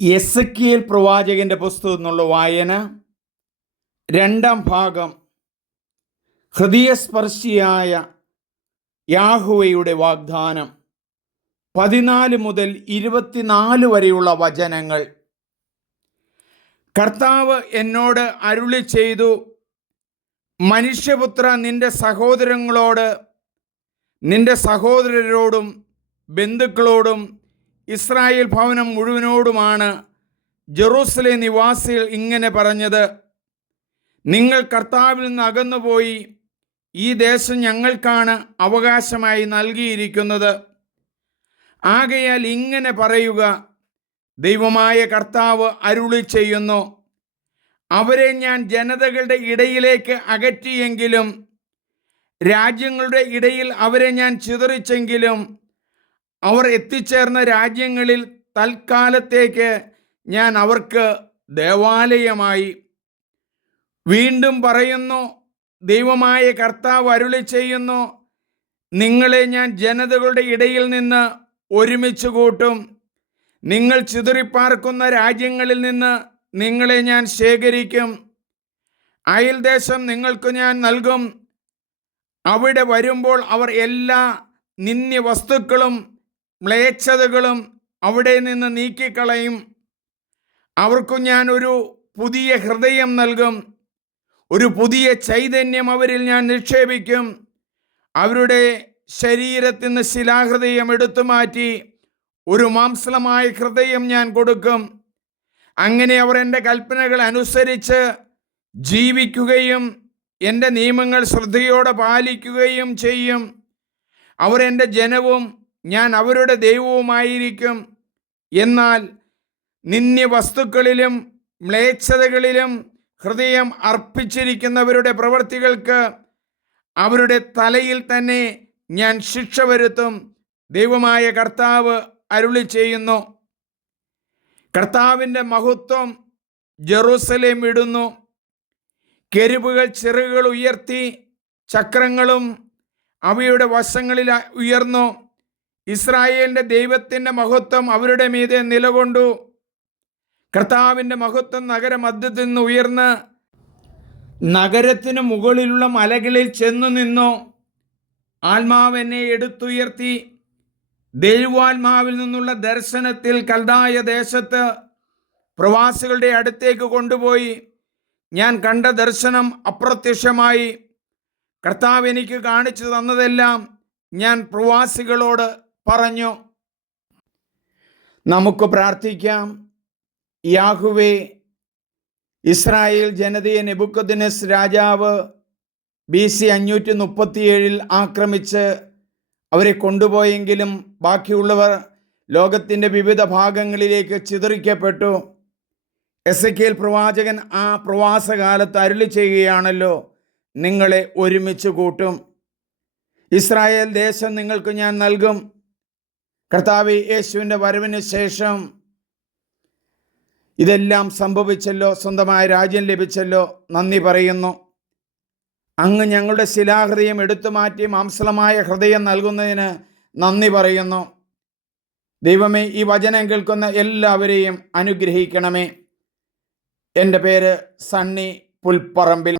എസക്കിയേൽ പ്രവാചകന്റെ പുസ്തകം എന്നുള്ള വായന രണ്ടാം ഭാഗം ഹൃദയസ്പർശിയായ യാഹുവയുടെ വാഗ്ദാനം. പതിനാല് മുതൽ ഇരുപത്തിനാല് വരെയുള്ള വചനങ്ങൾ. കർത്താവ് എന്നോട് അരുളി ചെയ്തു മനുഷ്യപുത്ര നിന്റെ സഹോദരങ്ങളോട് നിന്റെ സഹോദരരോടും ബന്ധുക്കളോടും ഇസ്രായേൽ ഭവനം മുഴുവനോടുമാണ് ജെറൂസലേം നിവാസികൾ ഇങ്ങനെ പറഞ്ഞത്. നിങ്ങൾ കർത്താവിൽ നിന്ന് അകന്നുപോയി ഈ ദേശം ഞങ്ങൾക്കാണ് അവകാശമായി നൽകിയിരിക്കുന്നത്. ആകയാൽ ഇങ്ങനെ പറയുക ദൈവമായ കർത്താവ് അരുളി ചെയ്യുന്നു. അവരെ ഞാൻ ജനതകളുടെ ഇടയിലേക്ക് അകറ്റിയെങ്കിലും രാജ്യങ്ങളുടെ ഇടയിൽ അവരെ ഞാൻ ചിതറിച്ചെങ്കിലും അവർ എത്തിച്ചേർന്ന രാജ്യങ്ങളിൽ തൽക്കാലത്തേക്ക് ഞാൻ അവർക്ക് ദേവാലയമായി വീണ്ടും പറയുന്നു ദൈവമായ കർത്താവ് അരുളി ചെയ്യുന്നു നിങ്ങളെ ഞാൻ ജനതകളുടെ ഇടയിൽ നിന്ന് ഒരുമിച്ച് കൂട്ടും. നിങ്ങൾ ചിതറിപ്പാർക്കുന്ന രാജ്യങ്ങളിൽ നിന്ന് നിങ്ങളെ ഞാൻ ശേഖരിക്കും. അയൽദേശം നിങ്ങൾക്ക് ഞാൻ നൽകും. അവിടെ വരുമ്പോൾ അവർ എല്ലാ നിന്യ വസ്തുക്കളും മ്ലേച്ഛതകളും അവിടെ നിന്ന് നീക്കിക്കളയും. അവർക്കു ഞാൻ ഒരു പുതിയ ഹൃദയം നൽകും. ഒരു പുതിയ ചൈതന്യം അവരിൽ ഞാൻ നിക്ഷേപിക്കും. അവരുടെ ശരീരത്തിൽ നിന്ന് ശിലാഹൃദയം എടുത്തു മാറ്റി ഒരു മാംസമായ ഹൃദയം ഞാൻ കൊടുക്കും. അങ്ങനെ അവർ എന്റെ കൽപ്പനകൾ അനുസരിച്ച് ജീവിക്കുകയും എന്റെ നിയമങ്ങൾ ശ്രദ്ധയോടെ പാലിക്കുകയും ചെയ്യും. അവർ എന്റെ ജനവും ഞാൻ അവരുടെ ദൈവവുമായിരിക്കും. എന്നാൽ നിന്യ വസ്തുക്കളിലും മ്ലേച്ഛതകളിലും ഹൃദയം അർപ്പിച്ചിരിക്കുന്നവരുടെ പ്രവൃത്തികൾക്ക് അവരുടെ തലയിൽ തന്നെ ഞാൻ ശിക്ഷ വരുത്തും. ദൈവമായ കർത്താവ് അരുളി ചെയ്യുന്നു. കർത്താവിന്റെ മഹത്വം ജെറൂസലേം ഇടുന്നു. കെരുവുകൾ ചെറുകൾ ഉയർത്തി ചക്രങ്ങളും അവയുടെ വശങ്ങളിൽ ഉയർന്നു. ഇസ്രായേലിന്റെ ദൈവത്തിന്റെ മഹത്വം അവരുടെ മീതെ നിലകൊണ്ടു. കർത്താവിന്റെ മഹത്വം നഗരമധ്യത്തിൽ നിന്ന് ഉയർന്ന് നഗരത്തിന് മുകളിലുള്ള മലകളിൽ ചെന്നു നിന്നു. ആത്മാവെന്നെ എടുത്തുയർത്തി. ദൈവാത്മാവിൽ നിന്നുള്ള ദർശനത്തിൽ കൽതായ ദേശത്ത് പ്രവാസികളുടെ അടുത്തേക്ക് കൊണ്ടുപോയി. ഞാൻ കണ്ട ദർശനം അപ്രത്യക്ഷമായി. കർത്താവ് എനിക്ക് കാണിച്ചു തന്നതെല്ലാം ഞാൻ പ്രവാസികളോട് പറഞ്ഞു. നമുക്ക് പ്രാർത്ഥിക്കാം. യാഹുവേ ഇസ്രായേൽ ജനതയെ നെബുക്കദിനസ് രാജാവ് ബി സി അഞ്ഞൂറ്റി മുപ്പത്തിയേഴിൽ ആക്രമിച്ച് അവരെ കൊണ്ടുപോയെങ്കിലും ബാക്കിയുള്ളവർ ലോകത്തിന്റെ വിവിധ ഭാഗങ്ങളിലേക്ക് ചിതറിക്കപ്പെട്ടു. എസ് കെൽ പ്രവാചകൻ ആ പ്രവാസകാലത്ത് അരുളി ചെയ്യുകയാണല്ലോ നിങ്ങളെ ഒരുമിച്ച് കൂട്ടും. ഇസ്രായേൽ ദേശം നിങ്ങൾക്ക് ഞാൻ നൽകും. കർത്താവ് യേശുവിന്റെ വരവിന് ശേഷം ഇതെല്ലാം സംഭവിച്ചല്ലോ സ്വന്തമായ രാജ്യം ലഭിച്ചല്ലോ നന്ദി പറയുന്നു. അങ്ങ് ഞങ്ങളുടെ ശിലാഹൃദയം എടുത്തു മാറ്റി മാംസളമായ ഹൃദയം നൽകുന്നതിന് നന്ദി പറയുന്നു. ദൈവമേ ഈ വചനം കേൾക്കുന്ന എല്ലാവരെയും അനുഗ്രഹിക്കണമേ. എന്റെ പേര് സണ്ണി പുൽപ്പറമ്പിൽ.